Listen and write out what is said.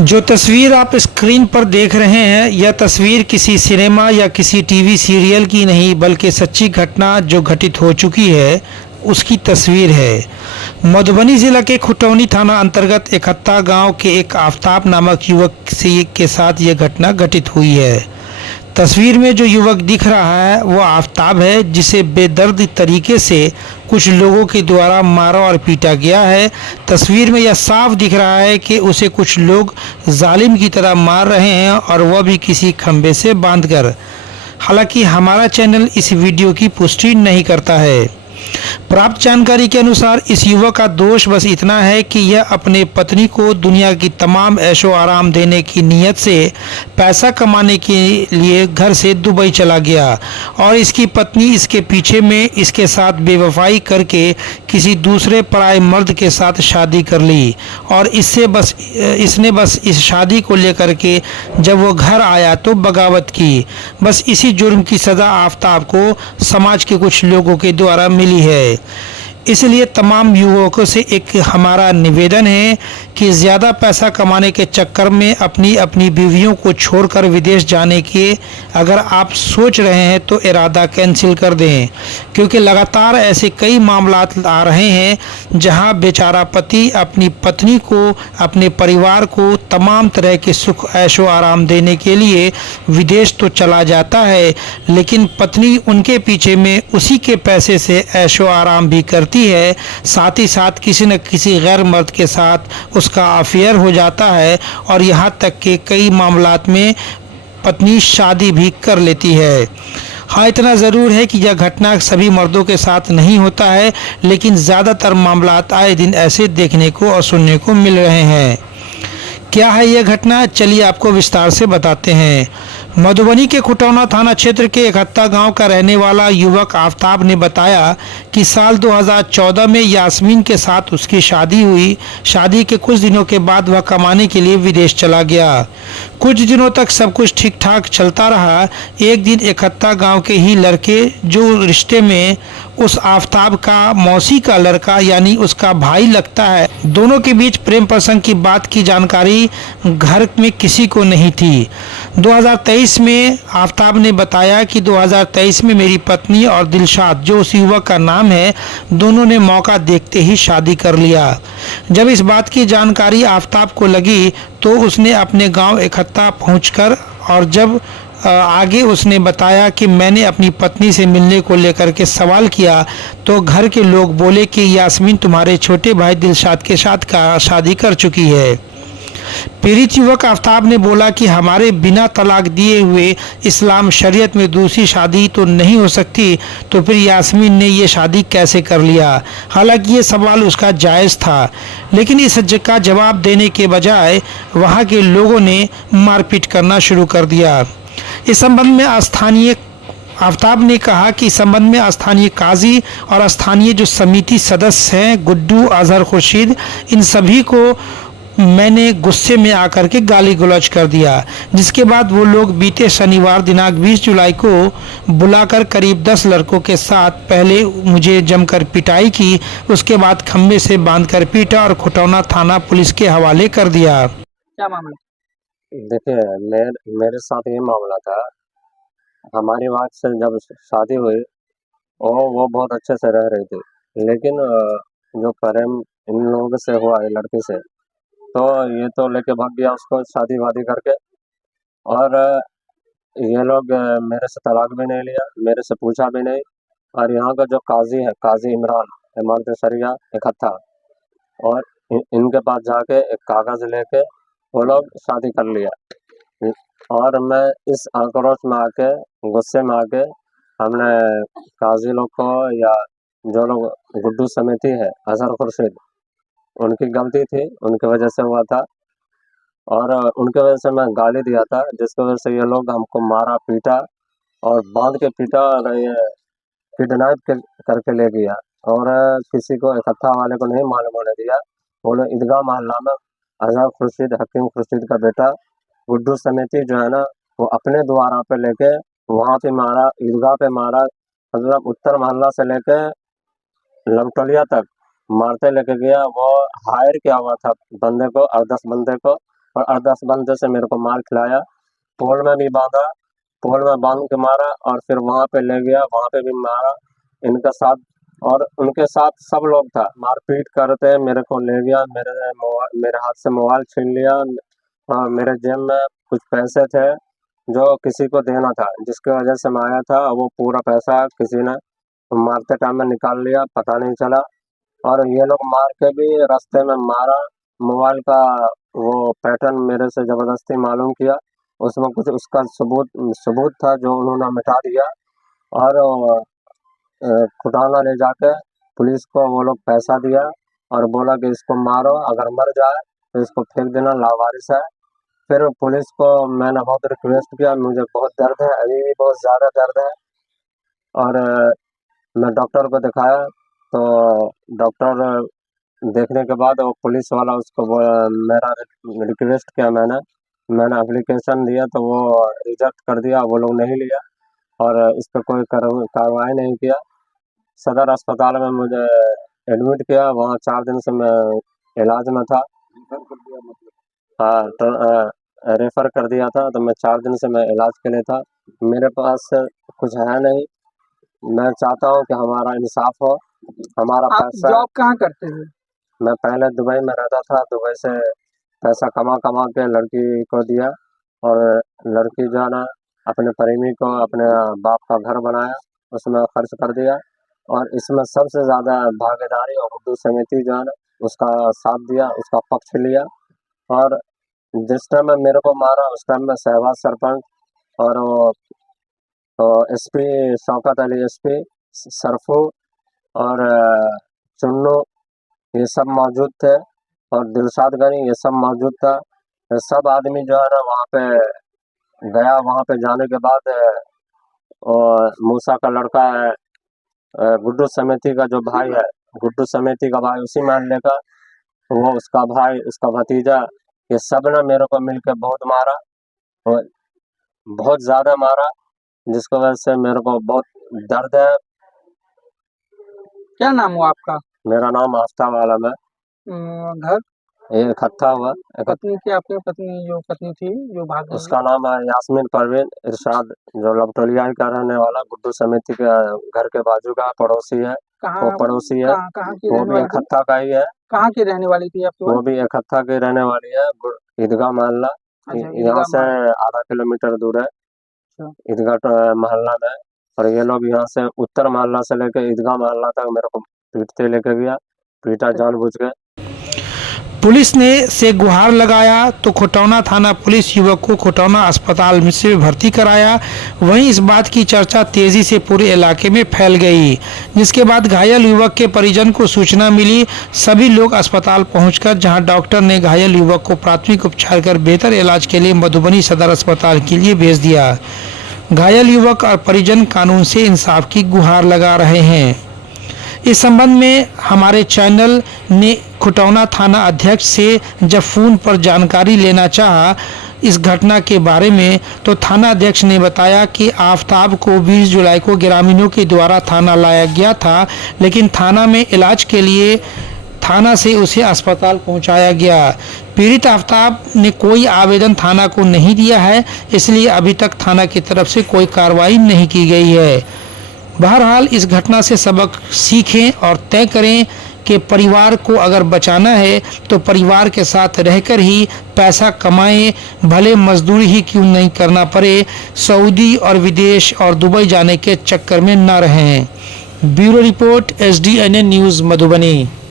जो तस्वीर आप स्क्रीन पर देख रहे हैं यह तस्वीर किसी सिनेमा या किसी टीवी सीरियल की नहीं बल्कि सच्ची घटना जो घटित हो चुकी है उसकी तस्वीर है। मधुबनी जिला के खुटौनी थाना अंतर्गत इकहत्ता गांव के एक आफताब नामक युवक के साथ यह घटना घटित हुई है। तस्वीर में जो युवक दिख रहा है वो आफताब है जिसे बेदर्द तरीके से कुछ लोगों के द्वारा मारा और पीटा गया है। तस्वीर में यह साफ दिख रहा है कि उसे कुछ लोग जालिम की तरह मार रहे हैं और वह भी किसी खंबे से बांधकर। हालांकि हमारा चैनल इस वीडियो की पुष्टि नहीं करता है। प्राप्त जानकारी के अनुसार इस युवक का दोष बस इतना है कि यह अपने पत्नी को दुनिया की तमाम ऐशो आराम देने की नीयत से पैसा कमाने के लिए घर से दुबई चला गया और इसकी पत्नी इसके पीछे में इसके साथ बेवफाई करके किसी दूसरे पराये मर्द के साथ शादी कर ली और इसने बस इस शादी को लेकर के जब वो घर आया तो बगावत की। बस इसी जुर्म की सज़ा आफताब को समाज के कुछ लोगों के द्वारा मिली है। इसलिए तमाम युवकों से एक हमारा निवेदन है कि ज़्यादा पैसा कमाने के चक्कर में अपनी अपनी बीवियों को छोड़कर विदेश जाने के अगर आप सोच रहे हैं तो इरादा कैंसिल कर दें, क्योंकि लगातार ऐसे कई मामलात आ रहे हैं जहां बेचारा पति अपनी पत्नी को, अपने परिवार को तमाम तरह के सुख ऐशो आराम देने के लिए विदेश तो चला जाता है, लेकिन पत्नी उनके पीछे में उसी के पैसे से ऐशो आराम भी करती है। साथ ही साथ किसी न किसी गैर मर्द के साथ उसका अफेयर हो जाता है और यहाँ तक कि कई मामलात में पत्नी शादी भी कर लेती है। हाँ, इतना ज़रूर है कि यह घटना सभी मर्दों के साथ नहीं होता है, लेकिन ज़्यादातर मामलात आए दिन ऐसे देखने को और सुनने को मिल रहे हैं। क्या है यह घटना, चलिए आपको विस्तार से बताते हैं। मधुबनी के खुटौना थाना क्षेत्र के इकहत्ता गांव का रहने वाला युवक आफताब ने बताया कि साल 2014 में यास्मीन के साथ उसकी शादी हुई। शादी के कुछ दिनों के बाद वह कमाने के लिए विदेश चला गया। कुछ दिनों तक सब कुछ ठीक ठाक चलता रहा। एक दिन इकहत्ता गांव के ही लड़के जो रिश्ते में उस आफताब का मौसी का लड़का यानी उसका भाई लगता है, दोनों के बीच प्रेम प्रसंग की बात की जानकारी घर में किसी को नहीं थी। 2023 में आफताब ने बताया कि 2023 में मेरी पत्नी और दिलशाद जो उस युवक का नाम है, दोनों ने मौका देखते ही शादी कर लिया। जब इस बात की जानकारी आफताब को लगी तो उसने अपने गांव इकहत्ता पहुंचकर और जब आगे उसने बताया कि मैंने अपनी पत्नी से मिलने को लेकर के सवाल किया तो घर के लोग बोले कि यास्मीन तुम्हारे छोटे भाई दिलशाद के साथ शादी कर चुकी है। पीड़ित युवक आफताब ने बोला कि हमारे बिना तलाक दिए हुए इस्लाम शरीयत में दूसरी शादी तो नहीं हो सकती, तो फिर यास्मीन ने ये शादी कैसे कर लिया। हालांकि ये सवाल उसका जायज़ था, लेकिन इस का जवाब देने के बजाय वहाँ के लोगों ने मारपीट करना शुरू कर दिया। इस संबंध में आफताब ने कहा कि इस संबंध में स्थानीय काजी और स्थानीय जो समिति सदस्य हैं गुड्डू, अजहर, खुर्शीद, इन सभी को मैंने गुस्से में आकर के गाली गलौज कर दिया, जिसके बाद वो लोग बीते शनिवार दिनांक 20 जुलाई को बुलाकर करीब 10 लड़कों के साथ पहले मुझे जमकर पिटाई की, उसके बाद खंबे से बांधकर पीटा और खुटौना थाना पुलिस के हवाले कर दिया। क्या मामला? देखिए, मेरे साथ ये मामला था। हमारी बात से जब शादी हुई और वो बहुत अच्छे से रह रही थी, लेकिन जो प्रेम इन लोगों से हुआ है लड़की से, तो ये तो लेके भाग गया उसको शादी वादी करके। और ये लोग मेरे से तलाक भी नहीं लिया, मेरे से पूछा भी नहीं। और यहाँ का जो काजी है, काजी इमरान इमारत शरिया इकहत्ता, और इनके पास जाके एक कागज़ लेके वो लोग शादी कर लिया। और मैं इस आक्रोश में आके, गुस्से में आके, हमने काजी लोग को या जो लोग गुड्डू समिति है, अजहर, खुर्शीद, उनकी गलती थी, उनकी वजह से हुआ था और उनके वजह से मैं गाली दिया था, जिसकी वजह से ये लोग हमको मारा, पीटा और बांध के पीटा और ये किडनैप करके ले गया। और किसी को इकट्ठा वाले को नहीं मालूम होने दिया। वो लोग ईदगाह मोहल्ला में अजहर खुर्शीद, हकीम खुर्शीद का बेटा गुड्डू समिति जो है ना, वो अपने द्वारा पे लेके वहाँ पे मारा, ईदगाह पे मारा। मतलब उत्तर मोहल्ला से लेके लमटोलिया तक मारते लेके गया। वो हायर किया हुआ था बंदे को, और 10 बंदे को, और 8-10 बंदे से मेरे को मार खिलाया। पोल में भी बांधा, पोल में बांध के मारा और फिर वहाँ पे ले गया, वहाँ पे भी मारा इनके साथ। और उनके साथ सब लोग था, मारपीट करते मेरे को ले गया, मेरे हाथ से मोबाइल छीन लिया और मेरे जेब में कुछ पैसे थे जो किसी को देना था, जिसकी वजह से मैं आया था। वो पूरा पैसा किसी ने मारते टाइम में निकाल लिया, पता नहीं चला। और ये लोग मार के भी रास्ते में मारा। मोबाइल का वो पैटर्न मेरे से ज़बरदस्ती मालूम किया, उसमें कुछ उसका सबूत था जो उन्होंने मिटा दिया। और खुटाना ले जाके पुलिस को वो लोग पैसा दिया और बोला कि इसको मारो, अगर मर जाए तो इसको फेंक देना, लावारिस है। फिर पुलिस को मैंने बहुत रिक्वेस्ट किया, मुझे बहुत दर्द है, अभी भी बहुत ज़्यादा दर्द है। और मैं डॉक्टर को दिखाया तो डॉक्टर देखने के बाद वो पुलिस वाला मेरा रिक्वेस्ट किया, मैंने एप्लीकेशन दिया तो वो रिजेक्ट कर दिया, वो लोग नहीं लिया और इस पर कोई कार्रवाई नहीं किया। सदर अस्पताल में मुझे एडमिट किया, वहाँ 4 दिन से मैं इलाज में था। हाँ, तो रेफ़र कर दिया था, तो मैं 4 दिन से मैं इलाज के लिए था। मेरे पास कुछ है नहीं, मैं चाहता हूँ कि हमारा इंसाफ हो, हमारा आप पैसा। जॉब कहाँ करते थे? मैं पहले दुबई में रहता था, दुबई से पैसा कमा के लड़की को दिया और लड़की जो है ना अपने प्रेमी को अपने बाप का घर बनाया, उसमें खर्च कर दिया। और इसमें सबसे ज़्यादा भागीदारी और उर्दू समिति जो है ना उसका साथ दिया, उसका पक्ष लिया। और जिस टाइम में मेरे को मारा उस टाइम में शहबाज सरपंच और एसपी शौकत अली, एसपी सरफू और चुन्नू, ये सब मौजूद थे और दिलशाद गनी, ये सब मौजूद था। सब आदमी जो है ना वहाँ पे गया। वहाँ पे जाने के बाद और मूसा का लड़का है, गुड्डू समेती का जो भाई है, गुड्डू समेती का भाई उसी महल्ले का, वो उसका भाई, उसका भतीजा, ये सब ने मेरे को मिलकर बहुत मारा और बहुत ज़्यादा मारा, जिसकी वजह से मेरे को बहुत दर्द है। क्या नाम हुआ आपका? मेरा नाम आफ्ताब आलम है। घर? ये इकट्ठा हुआ पत्नी की, आपकी पत्नी जो पत्नी थी जो भाग गई? उसका नाम है यास्मीन परवीन इरशाद, जो लबटोलिया का रहने वाला, गुड्डू समिति के घर के बाजू का पड़ोसी है। कहाँ? वो पड़ोसी है, कहाँ की वो रहने भी वाली थी? इकट्ठा का ही है। कहाँ की रहने वाली थी आपकी? वो भी इकट्ठा की रहने वाली है, ईदगाह मोहल्ला। अच्छा, यहाँ ईदगाह से आधा किलोमीटर दूर है ईदगाह मोहल्ला में। और ये लोग यहाँ से उत्तर मोहल्ला से लेकर ईदगाह मोहल्ला तक मेरे को पीटते लेकर गया, पीटा जानबूझ के। पुलिस ने से गुहार लगाया तो खुटौना थाना पुलिस युवक को खुटौना अस्पताल में से भर्ती कराया। वहीं इस बात की चर्चा तेजी से पूरे इलाके में फैल गई, जिसके बाद घायल युवक के परिजन को सूचना मिली। सभी लोग अस्पताल पहुंचकर जहां डॉक्टर ने घायल युवक को प्राथमिक उपचार कर बेहतर इलाज के लिए मधुबनी सदर अस्पताल के लिए भेज दिया। घायल युवक और परिजन कानून से इंसाफ की गुहार लगा रहे हैं। इस संबंध में हमारे चैनल ने खुटौना थाना अध्यक्ष से जब फ़ोन पर जानकारी लेना चाहा इस घटना के बारे में, तो थाना अध्यक्ष ने बताया कि आफ्ताब को 20 जुलाई को ग्रामीणों के द्वारा थाना लाया गया था, लेकिन थाना में इलाज के लिए थाना से उसे अस्पताल पहुंचाया गया। पीड़ित आफ्ताब ने कोई आवेदन थाना को नहीं दिया है, इसलिए अभी तक थाना की तरफ से कोई कार्रवाई नहीं की गई है। बहरहाल इस घटना से सबक सीखें और तय करें कि परिवार को अगर बचाना है तो परिवार के साथ रहकर ही पैसा कमाएं, भले मजदूरी ही क्यों नहीं करना पड़े, सऊदी और विदेश और दुबई जाने के चक्कर में न रहें। Bureau report SDNA news Madhubani.